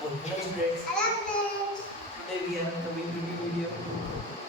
Hello friends. Hello friends. Today we are coming to new video.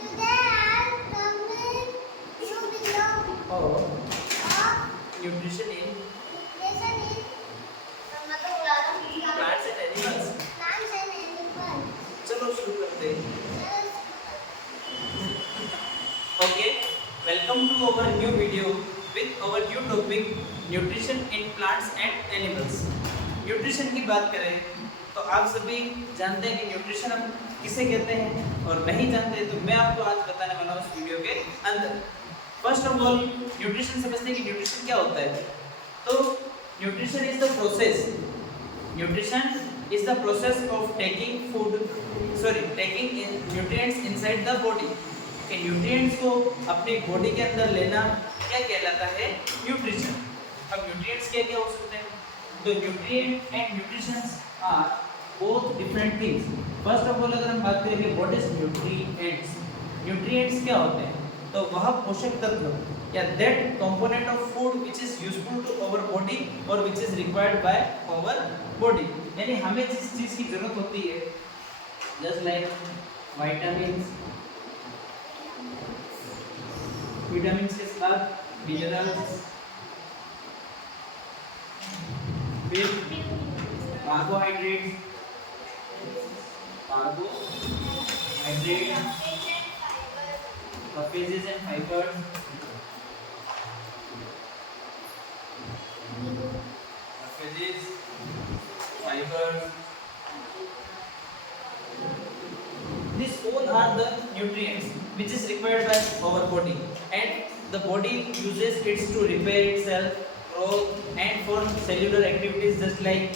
Today I am coming to video Oh, of nutrition in nutrition in plants and animals. plants and animals. चलो शुरू करते हैं. Okay, welcome to our new video with our new topic nutrition in plants and animals. Nutrition की बात करें तो आप सभी जानते हैं कि न्यूट्रिशन हम किसे कहते हैं और नहीं जानते, तो मैं आपको आज बताने वाला हूँ इस वीडियो के अंदर. फर्स्ट ऑफ ऑल न्यूट्रिशन समझते हैं कि न्यूट्रिशन क्या होता है. तो nutrition is the process of taking in nutrients inside the body. कि न्यूट्रिएंट्स को अपनी बॉडी के अंदर लेना क्या कहलाता है? न्यूट्रिशन. अब न्यूट्रिएंट्स क्या क्या हो सकते हैं? तो nutrient and nutrition are both different things. First of all अगर हम बात करेंगे व्हाट इज न्यूट्रिएंट्स. न्यूट्रिएंट्स क्या होते हैं? तो वह पोषक तत्व या that component of food which is useful to our body और which is required by our body. यानी हमें जिस चीज की जरूरत होती है, जस्ट लाइक विटामिन्स के साथ मिनरल्स, फिर carbohydrate, carbohydrates and fibers, these all are the nutrients which is required by our body, and the body uses it to repair itself, growth and for cellular activities, just like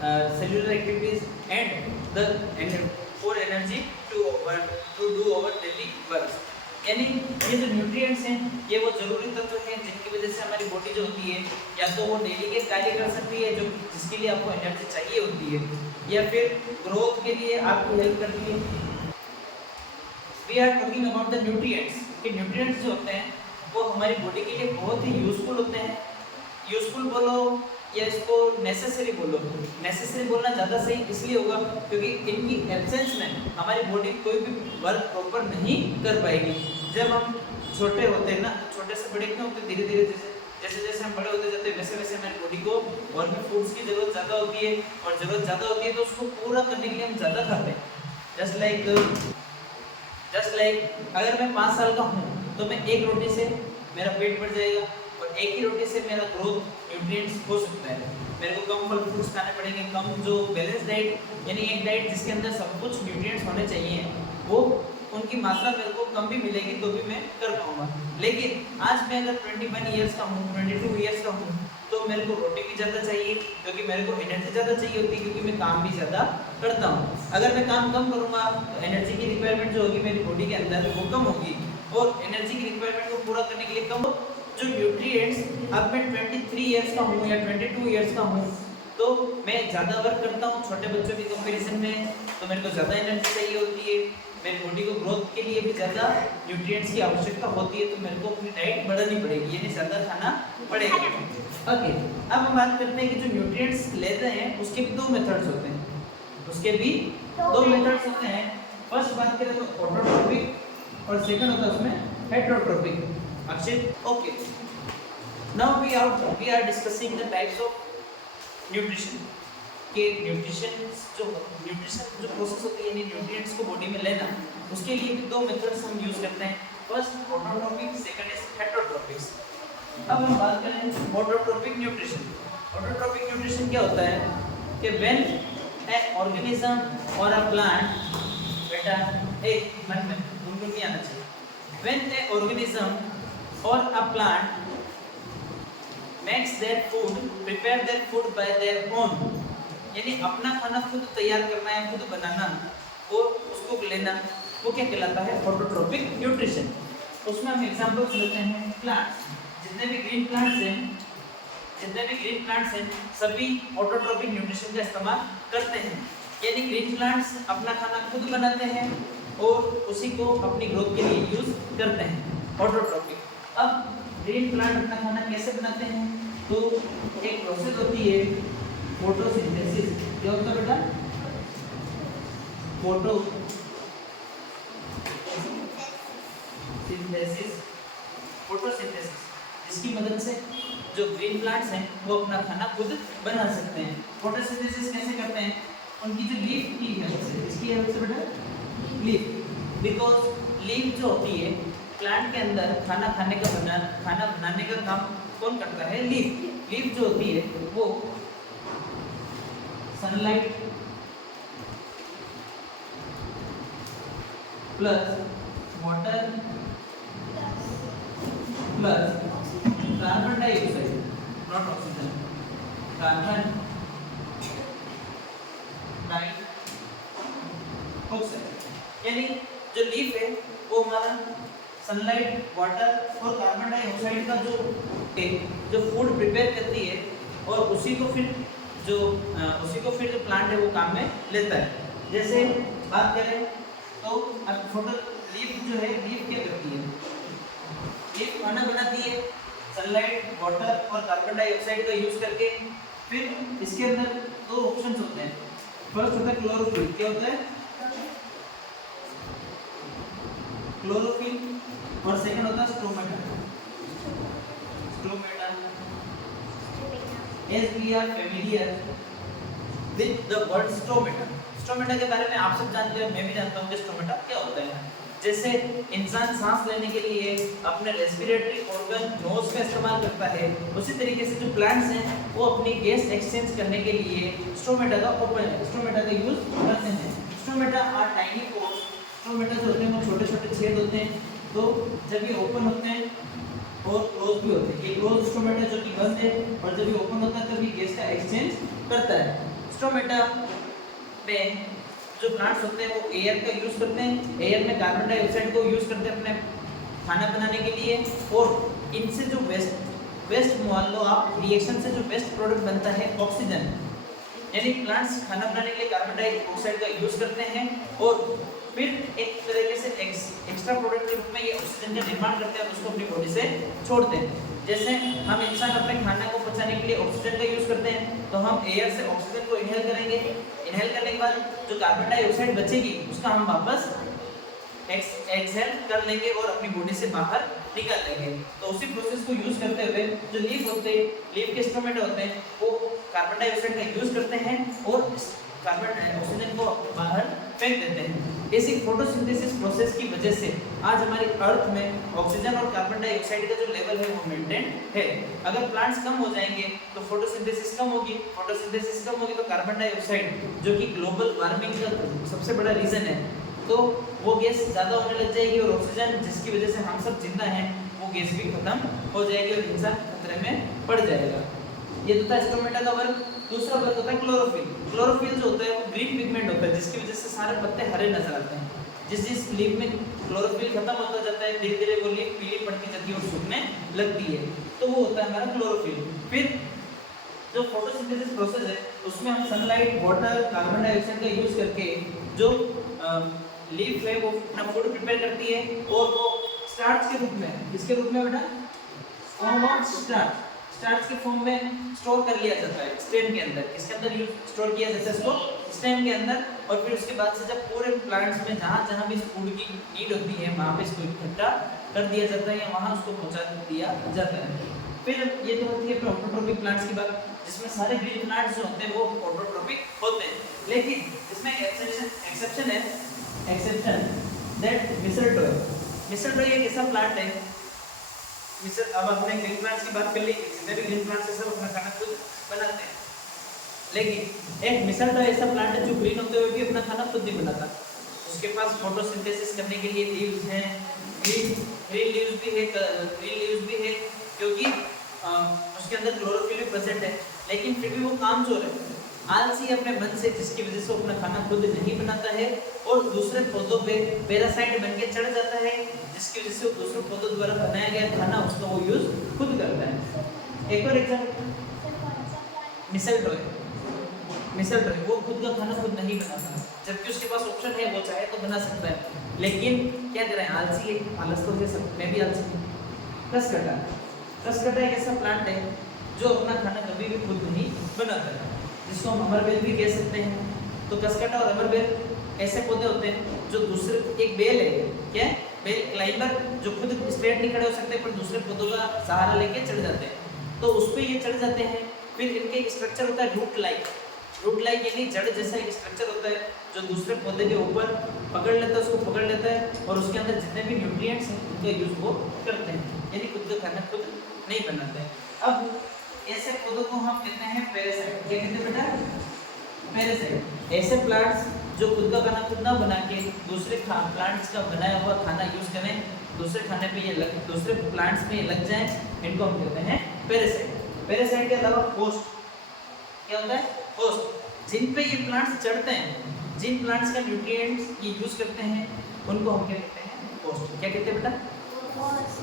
cellular activities and for energy to do our daily work. यानी ये जो nutrients हैं ये वो जरूरी तत्व हैं जिनकी वजह से हमारी बॉडी जो होती है या तो वो डेली के कार्य कर सकती है जो जिसके लिए आपको एनर्जी चाहिए होती है, या फिर ग्रोथ के लिए आपको हेल्प करती है. We are talking about the nutrients. कि न्यूट्रिएंट्स जो होते हैं वो हमारी बॉडी के लिए बहुत ही यूजफुल होते हैं. यूजफुल बोलो या इसको नेसेसरी बोलो. नेसेसरी बोलना ज़्यादा सही इसलिए होगा क्योंकि इनकी एब्सेंस में हमारी बॉडी कोई भी वर्क प्रॉपर नहीं कर पाएगी. जब हम छोटे होते हैं ना, छोटे से बड़े क्यों होते, धीरे धीरे जैसे जैसे हम बड़े होते जाते हैं वैसे वैसे हमारी बॉडी को और भी फूड्स की ज़रूरत ज़्यादा होती है, और ज़रूरत ज़्यादा होती है तो उसको पूरा करने के लिए हम ज़्यादा खाते हैं. जस्ट लाइक अगर मैं 5 साल का हूँ तो मैं एक रोटी से मेरा पेट भर जाएगा और एक ही रोटी से मेरा ग्रोथ न्यूट्रिएंट्स हो सकता है. मेरे को कम फल फ्रूट्स खाने पड़ेंगे, कम जो बैलेंस डाइट यानी एक डाइट जिसके अंदर सब कुछ न्यूट्रिएंट्स होने चाहिए वो उनकी मात्रा मेरे को कम भी मिलेगी तो भी मैं कर पाऊंगा. लेकिन आज मैं अगर 21 ईयर्स का हूँ, 22 ईयर्स का हूँ, तो मेरे को रोटी भी ज़्यादा चाहिए क्योंकि मेरे को एनर्जी ज़्यादा चाहिए होती है क्योंकि मैं काम भी ज़्यादा करता हूँ. अगर मैं काम कम करूँगा तो एनर्जी की रिक्वायरमेंट जो होगी मेरी बॉडी के अंदर वो कम होगी, और एनर्जी की रिक्वायरमेंट को पूरा करने के लिए कम जो न्यूट्रिएंट्स. अब मैं 23 ईयर्स का हूँ या 22 ईयर्स का हूँ तो मैं ज़्यादा वर्क करता हूँ छोटे बच्चों के कंपैरिजन में, तो मेरे को ज़्यादा एनर्जी चाहिए होती है. मेरी बॉडी को ग्रोथ के लिए भी ज़्यादा न्यूट्रिएंट्स की आवश्यकता होती है, तो मेरे को अपनी डाइट बढ़ानी पड़ेगी यानी ज़्यादा खाना पड़ेगा. ओके, अब हम बात करते हैं कि जो न्यूट्रिएंट्स लेते हैं उसके भी 2 मेथड्स होते हैं. उसके भी 2 मेथड्स होते हैं. फर्स्ट बात करें तो ऑटोट्रोपिक और सेकंड होता है उसमें heterotrophic. Akshit, okay. Now we are discussing the types of nutrition. कि न्यूट्रिशन जो प्रोसेस होती है यानी न्यूट्रिएंट्स को बॉडी में लेना, उसके लिए भी 2 मेथड्स हम यूज करते हैं. First autotrophic, second is heterotrophic. अब हम बात करें ऑटोट्रोपिक न्यूट्रिशन. ऑटोट्रोपिक न्यूट्रिशन क्या होता है कि व्हेन ए ऑर्गेनिज्म और अ प्लांट, बेटा एक मन में गुनगुन नहीं आना चाहिए. व्हेन ए ऑर्गेनिज्म और a plant makes their food, prepare their food by their own, यानी अपना खाना खुद तैयार करना है, खुद बनाना और उसको लेना, वो क्या कहलाता है? Autotrophic nutrition. उसमें हम एग्जांपल्स लेते हैं. प्लांट्स, जितने भी ग्रीन प्लांट्स हैं सभी ऑटोट्रोपिक न्यूट्रिशन का इस्तेमाल करते हैं. यानी ग्रीन प्लांट्स अपना खाना खुद बनाते हैं और उसी को अपनी ग्रोथ के लिए यूज करते हैं. ऑटोट्रोपिक. अब ग्रीन प्लांट अपना खाना कैसे बनाते हैं? तो एक प्रोसेस होती है फोटोसिंथेसिस. क्या होता है बेटा? फोटोसिंथेसिस, जिसकी मदद से जो ग्रीन प्लांट्स हैं वो अपना खाना खुद बना सकते हैं। फोटोसिंथेसिस कैसे करते हैं? उनकी जो लीफ की हेल्प से, इसकी हेल्प से बेटा लीफ, बिकॉज लीफ जो होती है प्लांट के अंदर खाना बनाने का काम कौन करता है? लीफ। लीफ जो होती है वो sunlight plus water plus carbon dioxide, not oxygen, carbon dioxide, यानी जो लीफ है वो हमारा सनलाइट, वाटर और कार्बन डाइऑक्साइड का जो फूड प्रिपेयर करती है और उसी को फिर जो प्लांट है वो काम में लेता है। जैसे बात करें तो अब फोटो लीफ जो है, लीफ क्या करती है? लीफ खाना बनाती है सनलाइट, वाटर और कार्बन डाइऑक्साइड का यूज करके। फिर इसके अंदर दो ऑप्शंस होते हैं। फर्स्ट होता है क्लोरोफिल। क्या होता है? क्लोरोफिल। और सेकंड होता है stromata. As we are familiar with the word stomata, stomata के बारे में आप सब जानते हो, मैं भी जानता हूँ कि स्टोमेटा क्या होता है। जैसे इंसान सांस लेने के लिए अपने रेस्पिरेटरी ऑर्गन नोज का इस्तेमाल करता है, उसी तरीके से जो प्लांट्स हैं वो अपनी गैस एक्सचेंज करने के लिए स्टोमेटा का यूज करते हैं। Stomata are tiny pores. Stomata जो होते हैं वो छोटे छोटे छेद होते हैं, तो जब ये ओपन होते हैं और क्लोज भी होते हैं। ये क्लोज स्टोमेटा जो कि बंद है, और जब ये ओपन होता है तब ये गैस का एक्सचेंज करता है। स्टोमेटा में जो प्लांट्स होते हैं वो एयर का यूज करते हैं, एयर में कार्बन डाइऑक्साइड को यूज करते हैं अपने खाना बनाने के लिए, और इनसे जो वेस्ट मान लो आप रिएक्शन से जो वेस्ट प्रोडक्ट बनता है ऑक्सीजन, यानी प्लांट्स खाना बनाने के लिए कार्बन डाइऑक्साइड का यूज करते हैं और फिर एक तरीके से एक्स्ट्रा प्रोडक्ट के रूप में ये ऑक्सीजन का निर्माण करते हैं और उसको अपनी बॉडी से छोड़ते हैं। जैसे हम इंसान अपने खाने को पचाने के लिए ऑक्सीजन का यूज करते हैं, तो हम एयर से ऑक्सीजन को इनहेल करेंगे। इनहेल करने के बाद जो कार्बन डाइऑक्साइड बचेगी उसका हम वापस एक्सहेल कर लेंगे और अपनी बॉडी से बाहर निकाल लेंगे। तो उसी प्रोसेस को यूज करते हुए जो लीफ होते हैं, लीफ के स्टोमेटा होते हैं, वो कार्बन डाइऑक्साइड का यूज करते हैं और कार्बन ऑक्सीजन को बाहर फेंक देते हैं। इसी फोटोसिंथेसिस प्रोसेस की वजह से आज हमारी अर्थ में ऑक्सीजन और कार्बन डाइऑक्साइड का जो लेवल है वो मेंटेन है। अगर प्लांट्स कम हो जाएंगे तो फोटोसिंथेसिस कम होगी, फोटोसिंथेसिस कम होगी तो कार्बन डाइऑक्साइड जो कि ग्लोबल वार्मिंग का सबसे बड़ा रीजन है, तो वो गैस ज़्यादा होने लग जाएगी और ऑक्सीजन जिसकी वजह से हम सब जिंदा हैं वो गैस भी खत्म हो जाएगी और इंसान खतरे में पड़ जाएगा। ये तो था स्टोमेटा का वर्क। दूसरा वर्क होता है क्लोरोफिल। क्लोरोफिल जो होता है वो ग्रीन पिगमेंट होता है, जिसकी वजह से सारे पत्ते हरे नजर आते हैं। जिस लीफ में क्लोरोफिल खत्म होता जाता है धीरे धीरे वो लीफ पीली पड़ती जाती है और सूखने लगती है, तो वो होता है हमारा क्लोरोफिल। फिर जो फोटोसिंथेसिस प्रोसेस है उसमें हम सनलाइट, वाटर, कार्बन डाइऑक्साइड का यूज करके जो लीफ है वो अपना फूड प्रिपेयर करती है और वो स्टार्च के रूप में, किसके रूप में बेटा? फॉर्म ऑफ स्टार्च के फॉर्म में स्टोर कर लिया जाता है स्टेम के अंदर। किसके अंदर स्टोर किया जाता है इसको? स्टेम के अंदर। और फिर उसके बाद से जब पूरे प्लांट्स में जहाँ भी फूड की नीड होती है वहाँ पे इसको इकट्ठा कर दिया जाता है या वहाँ उसको पहुँचा दिया जाता है। फिर ये तो होती है ऑटोट्रोपिक प्लांट्स की बात, जिसमें सारे ग्रीन प्लांट्स जो होते हैं वो ऑटोट्रोपिक होते हैं, लेकिन इसमें एक्सेप्शन है, दैट मिसलटोय। मिसलटोय एक ऐसा प्लांट है, अब हमने ग्रीन प्लांट्स की बात कर ली, जितने भी ग्रीन प्लांट्स है सब अपना खाना खुद बनाते हैं, लेकिन एक मिसलटोय ऐसा प्लांट है जो ग्रीन होते हुए भी अपना खाना खुद नहीं बनाता। उसके पास फोटोसिंथेसिस करने के लिए लीव्स हैं, ग्रीन लीव्स भी है क्योंकि उसके अंदर क्लोरोफिल भी प्रेजेंट है, लेकिन फिर भी वो काम जो है आलसी अपने मन से, जिसकी वजह से वो अपना खाना खुद नहीं बनाता है और दूसरे पौधों पे पैरासाइट बन के चढ़ जाता है, जिसकी वजह से वो दूसरे पौधों द्वारा बनाया गया खाना उसका वो यूज खुद करता है। एक और एग्जांपल मिसलटोय वो खुद का खाना खुद नहीं बनाता, जबकि उसके पास ऑप्शन है, वो चाहे तो बना सकता है, लेकिन क्या करें, आलसी है, आलस तो जैसे मैं भी आलसी हूँ। कसकटा एक ऐसा प्लांट है जो अपना खाना कभी भी खुद नहीं बनाता है, जिसको हम अमरबेल भी कह सकते हैं। तो कसकटा और अमरबेल ऐसे पौधे होते हैं जो दूसरे, एक बेल है, क्या है? बेल क्लाइंबर, जो खुद स्ट्रेट नहीं खड़े हो सकते पर दूसरे पौधों का सहारा लेके चढ़ जाते हैं, तो उस पे ये चढ़ जाते हैं। फिर इनके एक स्ट्रक्चर होता है रूट लाइक, रूट लाइक यानी जड़ जैसा एक स्ट्रक्चर होता है जो दूसरे पौधे के ऊपर पकड़ लेता है, उसको पकड़ लेता है और उसके अंदर जितने भी न्यूट्रिएंट्स हैं उनका यूज वो करते हैं, यानी खुद का खाना खुद नहीं बनाते हैं। अब ऐसे पौधों को हम कहते हैं पैरासाइट। क्या कहते हैं बेटा? पैरासाइट। ऐसे प्लांट्स जो खुद का खाना खुद ना बना के दूसरे प्लांट्स का बनाया हुआ खाना यूज करें, दूसरे खाने पे ये दूसरे प्लांट्स में ये लग जाए, इनको हम कहते हैं पैरासाइट। पैरासाइट के अलावा होस्ट, क्या होता है? होस्ट, जिन पे ये प्लांट्स चढ़ते हैं, जिन प्लांट्स का न्यूट्रिएंट्स ये यूज करते हैं, उनको हम क्या कहते हैं? होस्ट। क्या कहते हैं बेटा?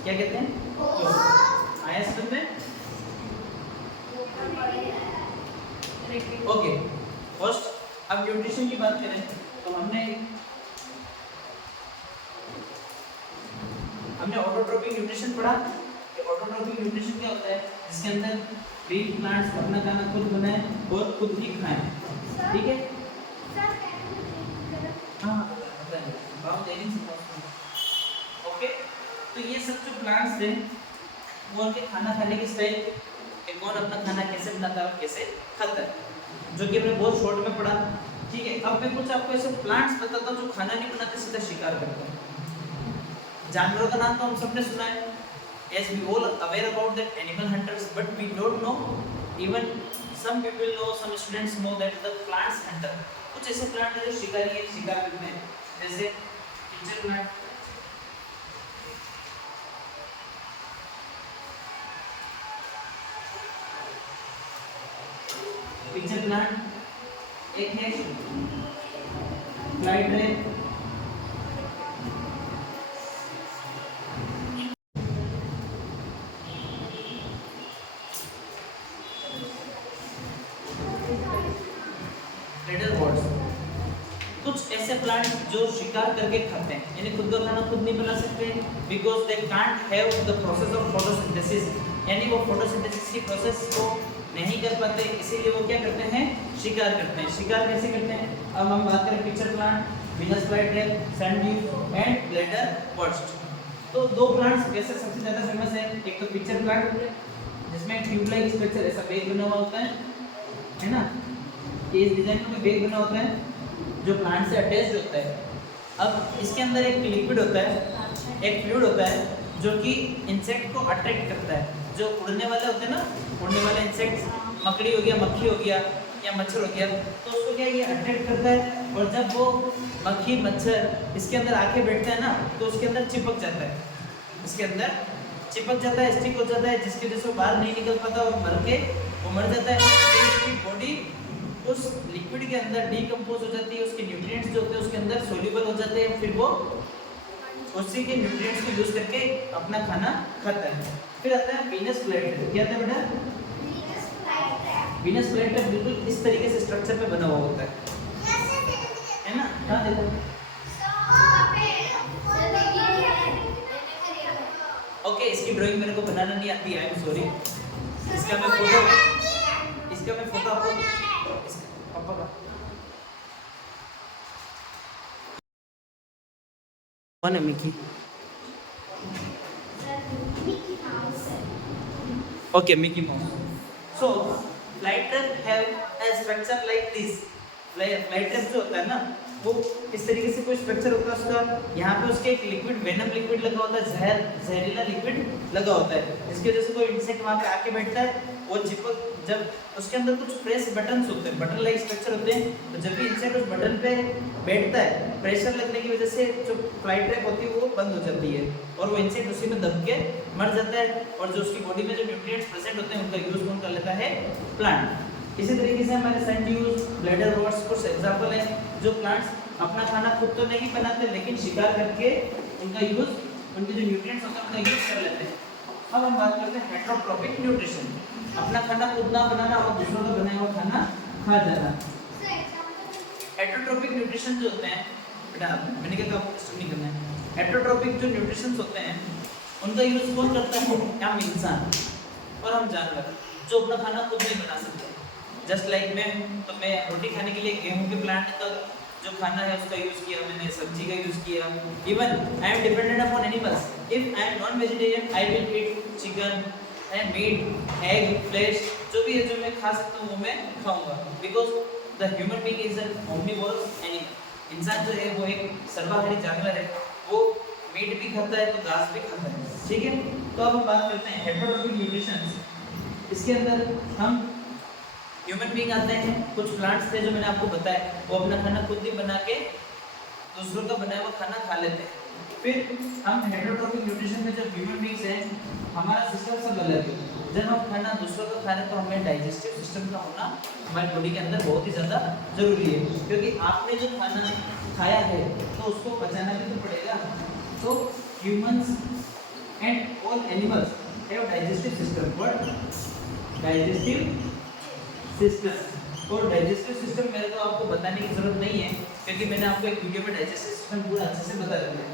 क्या कहते हैं? होस्ट। आया समझ में? Okay, host. अब न्यूट्रिशन की बात करें तो हमने ऑटोट्रोपिक न्यूट्रिशन पढ़ा कि ऑटोट्रोपिक न्यूट्रिशन क्या होता है? जिसके अंदर भी प्लांट्स अपना खाना खुद बनाएं और खुद ही खाएं, ठीक है? हाँ, ओके। तो ये सब जो प्लांट्स हैं वो उनके खाना खाने की स्टाइल, कौन अपना खाना कैसे बनाता है और कैसे खाता है, जो कि हमने बहुत शॉर्ट में पढ़ा, ठीक है? अब मैं कुछ आपको ऐसे प्लांट्स बताता हूँ जो खाना नहीं बनाते, सीधा शिकार करते हैं। जानवरों का नाम तो हम सबने सुना है, as we all aware about that animal hunters, but we don't know, even some people know, some students know that the plants hunter। कुछ ऐसे प्लांट हैं जो शिकारी है, शिकार करते हैं, जैसे पिंजर प्लांट, पिंजर प्लांट एक है, फ्लाइट रे, लेडर बर्ड्स। कुछ ऐसे प्लांट जो शिकार करके खाते हैं, यानी खुद का खाना खुद नहीं बना सकते, because they can't have the process of photosynthesis, यानी वो फोटोसिंथेसिस की प्रोसेस को नहीं कर पाते, इसीलिए वो क्या करते हैं? शिकार करते हैं। शिकार कैसे करते हैं? अब हम बात करें pitcher plant, Venus flytrap, sundew and bladderworts. तो दो प्लांट्स वैसे सबसे ज़्यादा फेमस है, एक तो पिंजर प्लांट जिसमें ट्यूब लाइक स्ट्रक्चर ऐसा बेग बना हुआ होता है ना, ये इस डिजाइन में बेग बना होता है जो प्लांट से अटैच होता है। अब इसके अंदर एक लिक्विड होता है, एक फ्लूइड होता है जो कि इंसेक्ट को अट्रैक्ट करता है। जो उड़ने वाले होते हैं ना, उड़ने वाले इंसेक्ट्स, मकड़ी हो गया, मक्खी हो गया या मच्छर हो गया, तो उसको क्या ये अट्रैक्ट करता है, और जब वो मक्खी मच्छर इसके अंदर आके बैठता है ना, तो उसके अंदर चिपक जाता है, इसके अंदर चिपक जाता है, स्टिक हो जाता है, जिसकी वजह से वो बाहर नहीं निकल पाता और मर के वो मर जाता है। तो उसकी बॉडी उस लिक्विड के अंदर डीकम्पोज हो जाती है, उसके न्यूट्रिएंट्स जो होते हैं उसके अंदर सोल्यूबल हो जाते हैं, फिर वो उसी के न्यूट्रिएंट्स को यूज करके अपना खाना खाता है। फिर आता है वीनस फ्लाईट्रेल। क्या आता है बेटा? वीनस फ्लाईट्रेल बिल्कुल इस तरीके से स्ट्रक्चर पे बना हुआ होता है ना? कहाँ देखो? ओके, इसकी ड्राइंग मेरे को बनाना नहीं आती, आई एम सॉरी। इसका मैं फोटो आपको पापा का कौन है? Mickey. Okay, Mickey Mouse. So, flytrap have a structure like this. Flytrap जो होता है ना, वो इस तरीके से कोई स्ट्रक्चर होता है उसका। यहाँ पे उसके एक लिक्विड, वेनम लिक्विड लगा होता है, जहरीला लिक्विड लगा होता है, जिसकी वजह से कोई इंसेक्ट वहाँ पे आके बैठता है, वो चिपक, जब उसके अंदर कुछ प्रेस बटन्स होते हैं, बटन लाइक स्ट्रक्चर होते हैं, तो जब भी इंसेक्ट उस बटन पे बैठता है, प्रेशर लगने की वजह से जो फ्लाई ट्रैप होती है वो बंद हो जाती है और वो इंसेक्ट उसी में दब के मर जाता है, और जो उसकी बॉडी में जो न्यूट्रिएंट्स प्रेजेंट होते हैं उनका यूज कौन कर लेता है? प्लांट। इसी तरीके से हमारे सैंडड्यूज, ब्लैडर बर्ड्स कुछ एग्जाम्पल है जो प्लांट्स अपना खाना खुद तो नहीं बनाते लेकिन शिकार करके उनका यूज, उनके जो न्यूट्रिएंट्स होते हैं उनका यूज कर लेते हैं। अब हम बात करते हैं हेटरोट्रॉपिक न्यूट्रिशन, अपना खाना खुद ना बनाना और दूसरों का बनाया हुआ खाना खा जाना। हेटरोट्रॉपिक न्यूट्रिशन जो होते हैं बेटा, मैंने क्या कहा स्टडी नहीं करना है। हेटरोट्रॉपिक जो न्यूट्रिशंस होते हैं उनका यूज कौन करता है? हम इंसान और हम जानवर जो अपना खाना खुद नहीं बना सकते। जस्ट लाइक मैं हूँ, तो मैं रोटी खाने के लिए गेहूं के प्लांट का जो खाना है उसका यूज किया, मैंने सब्जी का यूज किया। Even I am dependent upon animals. If I am non vegetarian I will eat chicken and meat, egg, flesh, जो भी है जो मैं खा सकता हूँ वो मैं खाऊंगा, because the human being is an omnivorous animal. इंसान जो है वो एक सर्वाहारी जानवर है, वो मीट भी खाता है तो घास भी खाता है, ठीक है। तो अब हम बात करते हैं हेटेरोट्रॉपिक न्यूट्रिशन। इसके अंदर हम ह्यूमन बीइंग आते हैं, कुछ प्लांट्स थे जो मैंने आपको बताया, वो अपना खाना खुद ही बना के दूसरों का बनाया हुआ खाना खा लेते हैं। फिर हम हेटेरोट्रॉपिक न्यूट्रिशन में जब ह्यूमन बीइंग्स हैं, हमारा सिस्टम सब अलग है। जब हम खाना दूसरों का खा रहे हैं तो हमें डाइजेस्टिव सिस्टम का होना हमारी बॉडी के अंदर बहुत ही ज़्यादा जरूरी है, क्योंकि आपने जो खाना खाया है तो उसको पचाना भी तो पड़ेगा। तो humans and all animals have digestive system, but digestive system और डाइजेस्टिव सिस्टम मेरे को आपको बताने की जरूरत नहीं है, क्योंकि मैंने आपको एक वीडियो में डाइजेस्टिव सिस्टम पूरा अच्छे से बता दिया है।